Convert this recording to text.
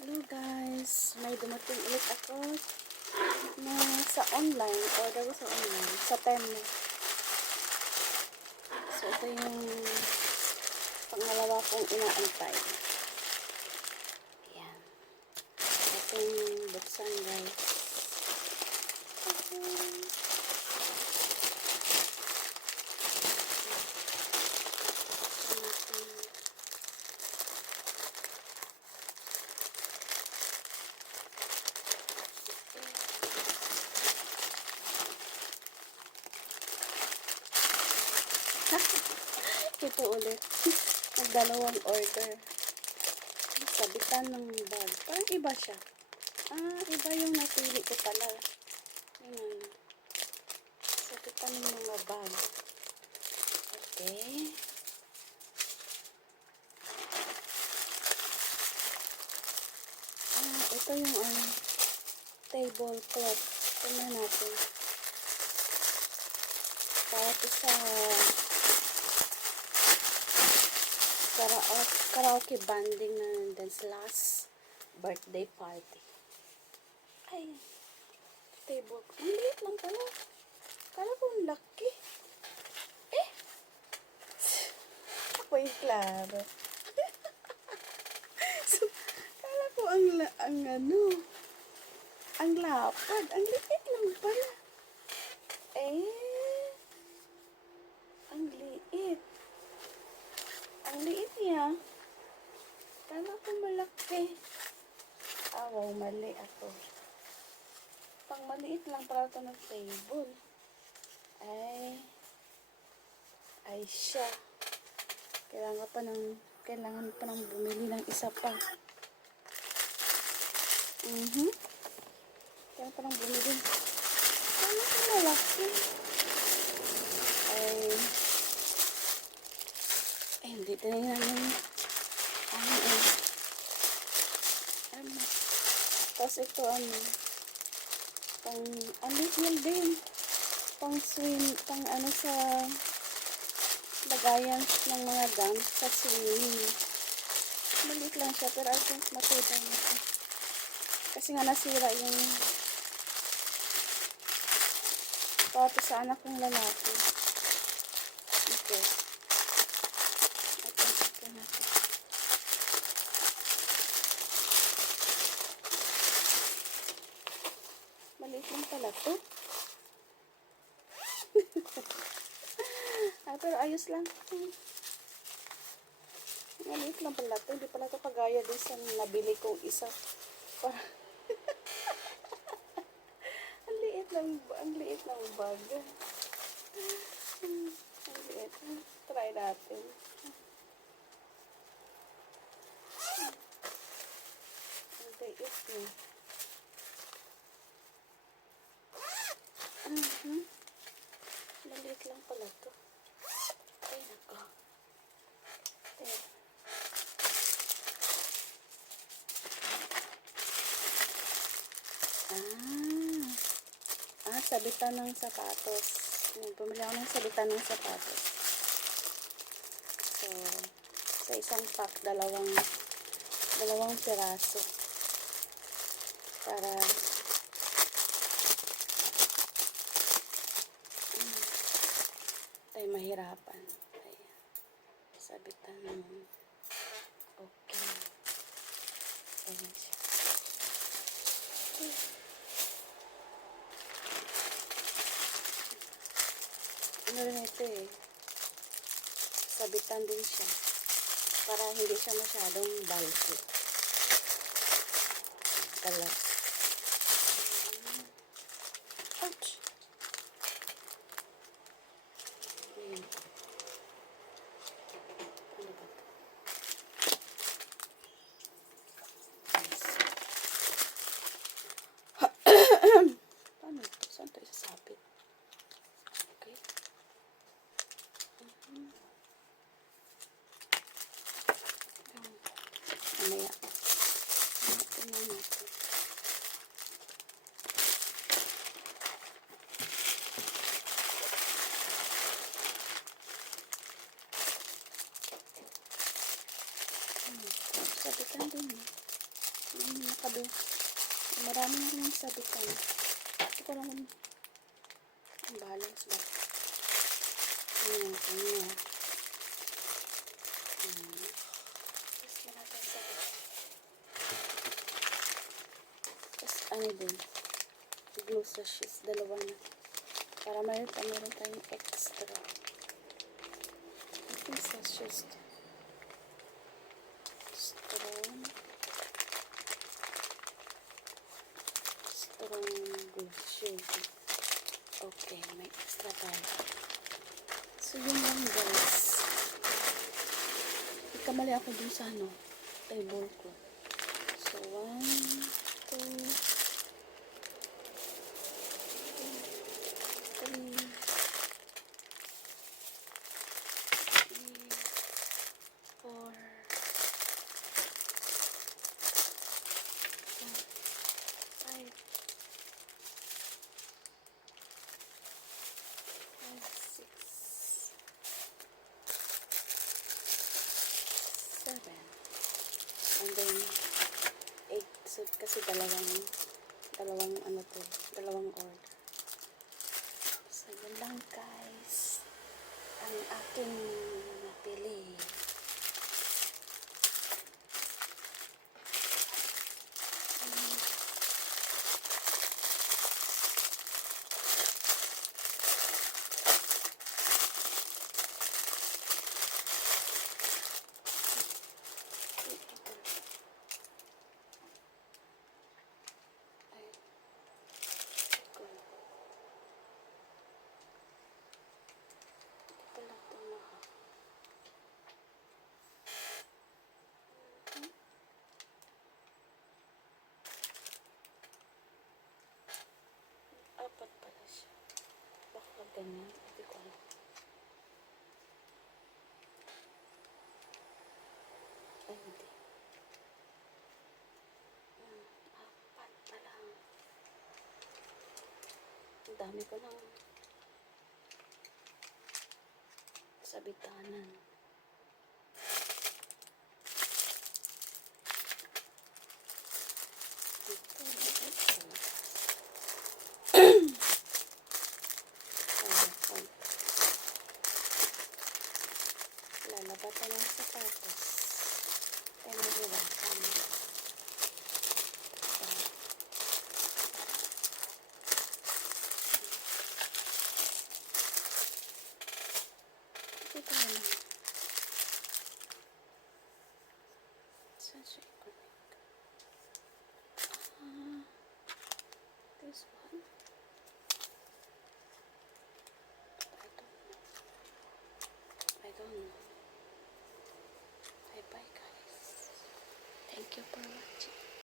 Hello guys, may dumating ulit ako na sa online, order ko sa online, sa Temu. So ito yung pangalawa kong inaantay. Ayan. Ating buksan guys. Ito ulit. Nagdalawang order. Sabitan ng bag. Parang iba siya. Iba yung napili ko pala. Ayan. Sabitan ng mga bag. Okay. Ito yung tablecloth. Tingnan natin. Para ito sa karaoke banding na dance last birthday party. Ay, table. Ang liit lang pala. Kala ko ang laki. Ako'y klaro. So, kala ko ang lapad. Ang liit lang pala. Ang liit. Ang liit niya. Kala ko malaki. Wow, mali ako. Pang maliit lang para ito ng table. Ay siya. Kailangan pa ng bumili ng isa pa. Kailangan pa ng bumili. Kala ko malaki. Hindi tinignan yung tapos ito alit lang din pang swim, sa lagayan ng mga gums sa swimming. Maliit lang siya pero I think matibay nito kasi nga nasira yung para sa anak kong lalaki. Okay. Maliit lang pala to. Pero ayos lang. Maliit lang pala to. Hindi pala to kagaya din sa nabili kong isa. Ang liit ng bag. Ang liit. Try natin. Ang liit niya. Maliit lang pala to. Ay, nako. Sabitan ng sapatos. Bumili ako ng sabitan ng sapatos. So, sa isang pack, dalawang piraso. Para tayo mahirapan. Ayan. Sabitan ng okay. Ayan siya. Ano rin ito sabitan din siya para hindi siya masyadong bulky. Kalas. Ouch! Ayan. Ano ba ito? Paano ito? Saan ito isasabit? Okay. Mamaya. Tingnan natin. Sabitan din Nakabi. Marami na rin sabitan. Ito ko lang ang balance ba? Ayan. Tapos na natin sabit. Tapos ano din? Glue sachets. Dalawa na. Para meron tayong extra. I think that's just strong glue shield. Okay, may extra tayo. So, yun lang guys. Ikamali ako dun sa table ko. So, 1, 2, 3, 4, 5, 6, 7, and then 8. So, kasi dalawang order. So, yun lang guys. Ang aking napili. Apat pala siya. Baka ganyan. Hindi ko alam. Ay, hindi. Apat pala. Ang dami ko ng sabitanan. Lalabatan ng sapatos. Ay, mahirapan. Ito naman. Saan siya i-connect? This one? I don't know. Bye bye guys. Thank you for watching.